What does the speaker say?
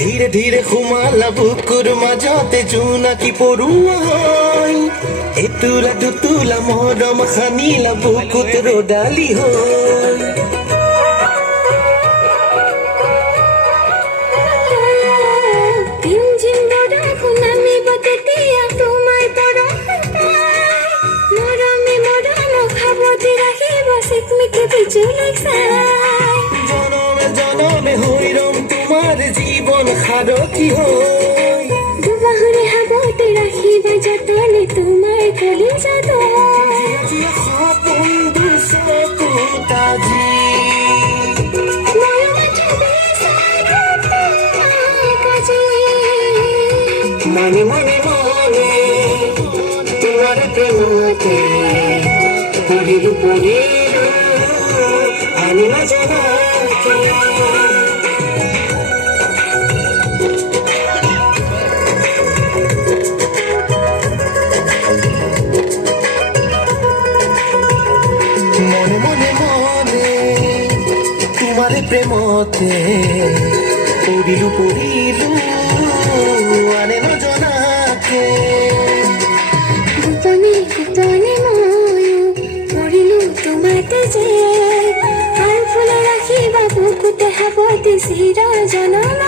ধীরে ধীরে সোমালা বুকুৰ মাজতে জোনাকী পৰুৱা হৈ এতুলা দুতুলা মৰম সানিলা বুকুত ৰদালি হৈ জনমে জনমে হৈ ৰম তোমাৰ জীৱন সাৰথি হৈ দুবাহুৰে হাবতে ৰাখিবা যতনে তোমাৰ কলিজাত সপোন দুচকুত আজি মনে মনে মনে তোমাৰ প্ৰেমতে পৰিলো পৰিলো আনি নজনাকে মনে মনে মনে তোমাৰ প্ৰেমতে পৰিলো পৰিলো আনে নজনাকে গোপনে গোপনে ময়ো পৰিলো তোমাতে যে আৰু ফুল ৰাখিবা বুকুতে হাবতে চিৰ জনম